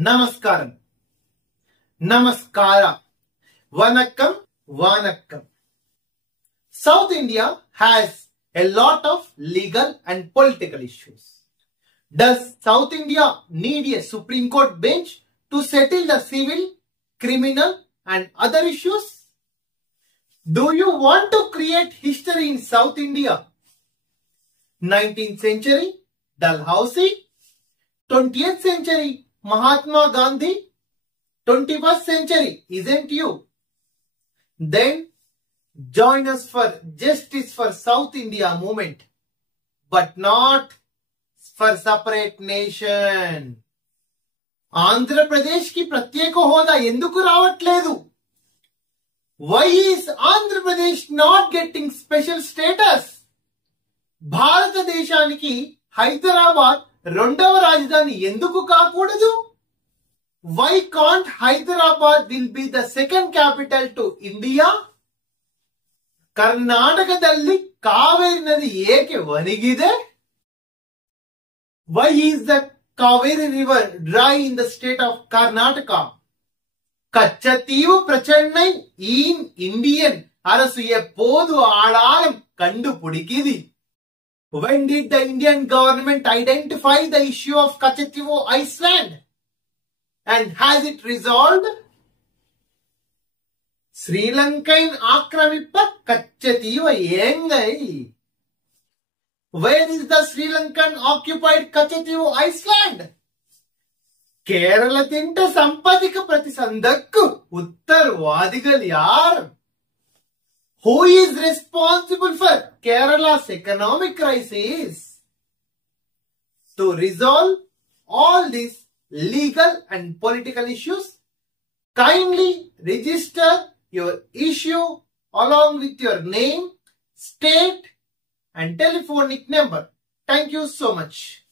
Namaskaram, Namaskara, Vanakkam, Vanakkam. South India has a lot of legal and political issues. Does South India need a Supreme Court bench to settle the civil, criminal and other issues? Do you want to create history in South India? 19th century, Dalhousie. 20th century, Mahatma Gandhi. 21st century, isn't you? Then join us for Justice for South India movement, but not for separate nation. Andhra Pradesh ki pratyeka hoda enduku ravatledu? Why is Andhra Pradesh not getting special status? భారతదేశానికి హైదరాబాద్ రెండవ రాజధాని ఎందుకు కాకూడదు? Why can't Hyderabad will be the second capital to India? ಕರ್ನಾಟಕದಲ್ಲಿ ಕಾವೇರಿ ನದಿ ಏಕೆ ಒಣಗಿದೆ? Why is the Kaveri river dry in the state of Karnataka? Katchatheevu ప్రచన్నై in Indian அரசு எப்போது ஆளாரம் கண்டுபிடிக்கிது? When did the Indian government identify the issue of Kachativu Island? And has it resolved? Sri Lankan Akramippa Kachativu Yengai. Where is the Sri Lankan occupied Kachativu Island? Kerala Tinta Sampadika Pratisandakku Uttarvadigal yaar. Who is responsible for Kerala's economic crisis? To resolve all these legal and political issues, kindly register your issue along with your name, state and telephonic number. Thank you so much.